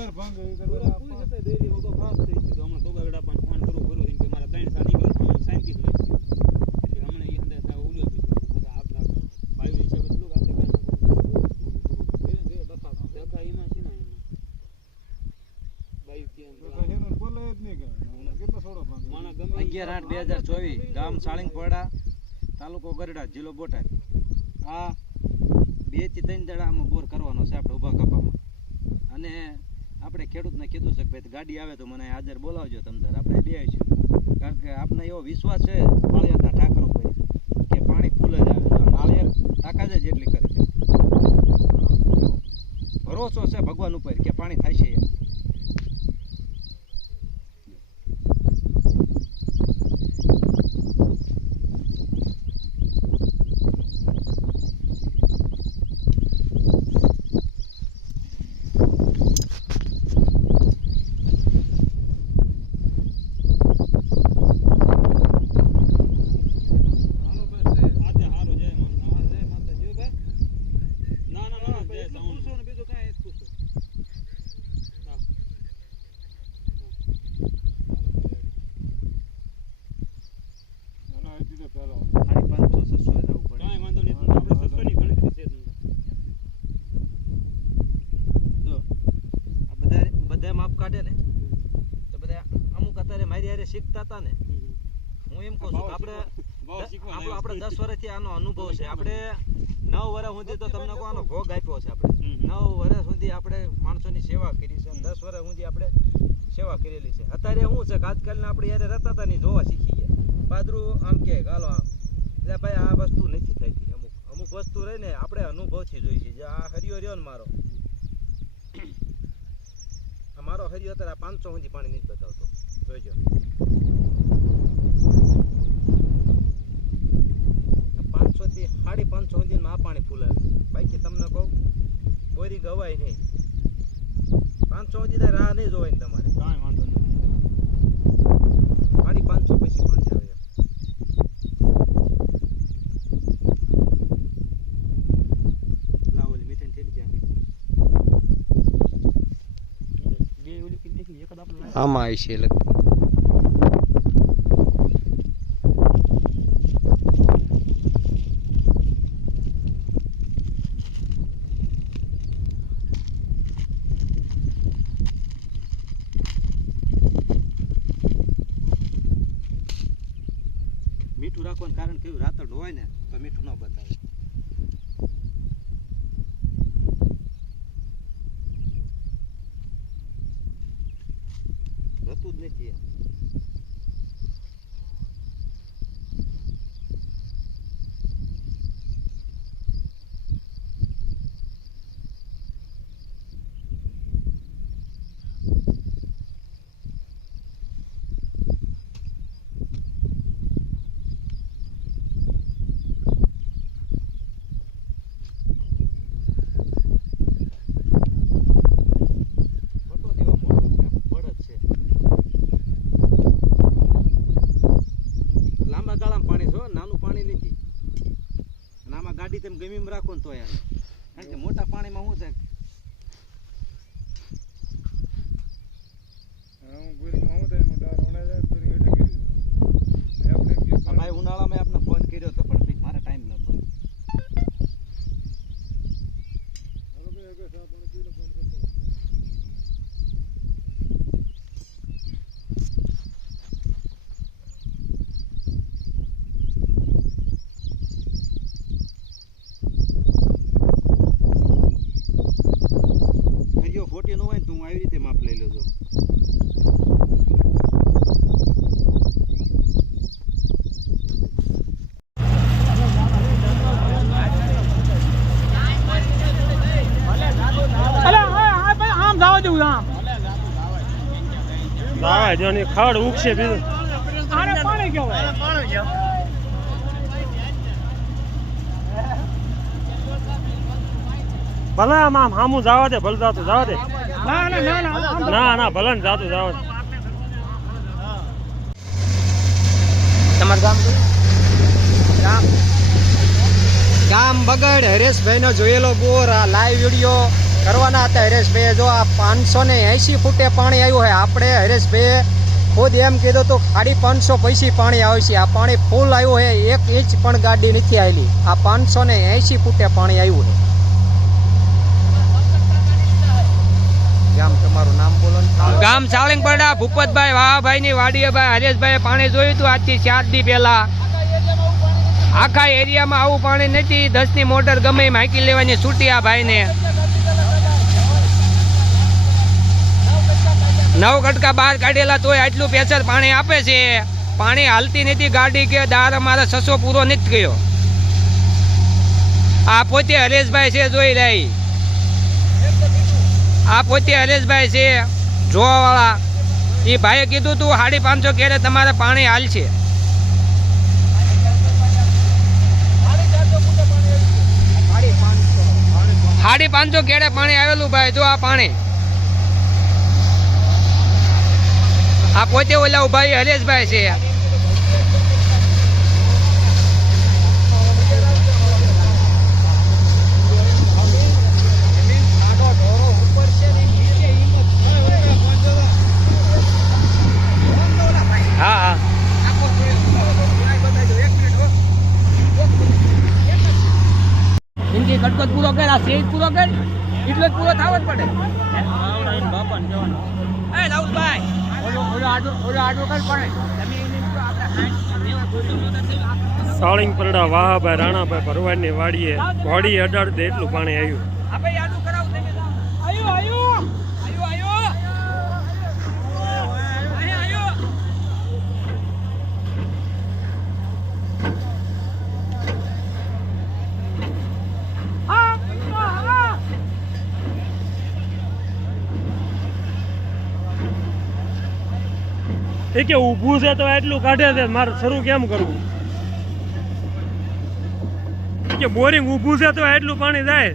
વધારે ભાંગે એ પૂરા પૂરી જતા ડેરી વગર ફાસ થઈ ગઈ તો હમણાં તોગાગડા પણ ફોન કરું કરું કે મારા ત્રણ સાલ નીકળે હું શાંતિ જ એટલે હમણાં એ અંદર સાવ ઉલ્યો થઈ ગયો આપણા ભાઈ હિસાબે થોડુંક આપણે કાંઈ ધીરે ધીરે ડખા ડખા એમાં છે ને ભાઈ કેમ તો જ નહીં કાંઈ. હમણાં કેટલા સોડા માણા ગમે ઈ અગિયાર આઠ બે હજાર ચોવીસ ગામ સાળીંગપડા તાલુકો ગરડા જિલ્લો બોટાદ. આ બેથી ત્રણ દાડા આમાં બોર કરવાનો છે આપણે ઊભા કપામાં. અને આપણે ખેડૂતને કીધું છે કે ભાઈ, ગાડી આવે તો મને હાજર બોલાવજો તમ તાર. આપણે બે છીએ. કારણ કે આપણે એવો વિશ્વાસ છે માળિયાના ઠાકર ઉપર કે પાણી ફૂલ જ આવે. તો નાળિયેર તાકાત જ એટલી કરે છે. ભરોસો છે ભગવાન ઉપર કે પાણી થાય છે એમ હાલો ભાઈ આજે હારો જય માન હા જય માતા જીવ ભાઈ ના ના ના જય સાઉન્ડ પૂછો ને બીજું કાંઈ જ પૂછો હા આના અહીંથી તો પહેલા સાડી પાંચસો છસો એ જવું પડે કાંઈ વાંધો નહીં આપણે સસ્તોની ગણતરી છે જ નહીં. જો આ બધા બધા માપ કાઢે ને તો બધા અમુક અત્યારે મારી હારે શીખતા હતા ને? હું એમ કહું છું આપણે આપણો આપણે દસ વર્ષથી આનો અનુભવ છે. આપણે નવ વર્ષ સુધી તો તમને કહો આનો ભોગ આપ્યો છે આપણે. નવ વર્ષ સુધી આપણે માણસોની સેવા કરી છે અને દસ વર્ષ સુધી આપણે સેવા કરેલી છે. અત્યારે શું છે કે આજકાલના આપણે યારે રહેતા હતા ને જોવા શીખી ગયા. પાદરું આમ કે ગાલો આમ. એટલે ભાઈ આ વસ્તુ નથી થતી. અમુક અમુક વસ્તુ રહી ને આપણે અનુભવથી જોઈ છે. જે આ હરિયો રહ્યો ને મારો. મારો હરિયો અત્યારે પાંચસો સુધી પાણી નથી બતાવતો. જોઈજો પાંચસો થી સાડી પાંચસો સુધી માં પાણી ફૂલાવે. બાકી તમને કહું બોરી ગવાય નહીં. પાંચસો સુધી રાહ નહીં જોવાય ને તમારે. કાંઈ વાંધો નહીં સાડી પાંચસો પછી પાણી આવે. આમાં આવી છે લગભગ મીઠું રાખવાનું કારણ કેવું રાતડ હોય ને તો મીઠું ન બતાવે. રતું જ નથી એમ મોટો દેવો મોટો છે આમ બળદ છે લાંબા ગાળામાં પાણી છો? નાનું પાણી નથી. અને આમાં ગાડી તમે ગમી રાખો ને તો યાર કારણ કે મોટા પાણીમાં શું છે હા, બોરીમાં હું થાય, એમાં ડાર વણાઈ જાય ને બોરી હેઠે કરી દઉં. આપણે એમ કે આ ભાઈ ઉનાળામાં આપણે ફોન કર્યો હતો પણ કંઈક મારે ટાઈમ નહોતો હાલો ભાઈ, આગળ સાહેબ, મને કીધું ફોન કરતો. હરિયો ખોટી ન હોય ને તો હું આવી રીતે માપ લઈ લેજો આમ જવા જેવું આમ હા જોની ખાડ ઉગશે બીજું. આને પાણી કહેવાય. ભલે આમ આમ હામું જવા દે ભલે જાતું જવા દે. ના ના ના ના ના ના ભલે ને જાતું જવા દે. તમારું ગામ ગામ? ગામ બગડ હરેશભાઈનો જોયેલો બોર આ લાઈવ વીડિયો. કરવાના હતા હરેશભાઈએ. જો આ પાંચસો ને એંશી ફૂટે પાણી આવ્યું હોય, આપણે હરેશભાઈએ ખુદ એમ કીધું તો ખાલી પાંચસો પૈસી પાણી આવે છે આ પાણી ફૂલ આવ્યું છે એક ઇંચ પણ ગાડી નથી આવેલી. આ પાંચસો ને એંશી ફૂટે પાણી આવ્યું છે ગામ તમારું નામ બોલો ને. ગામ સાળંગપડા ભૂપતભાઈ વાહાભાઈ ની વાડીએ ભાઈ હરેશભાઈ પાણી જોયું હતું આજથી ચાર દી પહેલા. આખા એરિયામાં આવું પાણી નથી. દસની મોટર ગમે માહિતી લેવાની છૂટી આ ભાઈને. નવ કટકા બહાર કાઢેલા તોય આટલું પ્રેશર પાણી આપે છે. પાણી હાલતી નથી, ગાડી કે દાર અમારે સસો પૂરો નથી ગયો આ પોતે હરેશભાઈ છે, જોઈ રહી. આ પોતે હરેશભાઈ છે, જોવાવાળા. એ ભાઈએ કીધું તું સાડી પાંચસો ક્યારે તમારે પાણી હાલ છે સાડી પાંચસો ક્યારે પાણી આવેલું ભાઈ, જો આ પાણી. આ પોતે ઓલા ભાઈ હરેશભાઈ છે. હા હા. હિન્દી કટકો પૂરો કર આ સેજ પૂરો કર એટલો જ પૂરો થાવ જ પડે. એ રાહુલભાઈ સાળીંગ પરડા વાહાભાઈ રાણાભાઈ ભરવાડની વાડીએ વાડી અડાડ એટલું પાણી આવ્યું આપણે યાદું કરાવું તમે આયુ આયુ આયો આયો અહીં આયો હા હા એ કે ઊભું છે તો એટલું કાઢે છે, મારે શરૂ કેમ કરવું? કે બોરિંગ ઊભું છે તો એટલું પાણી જાય.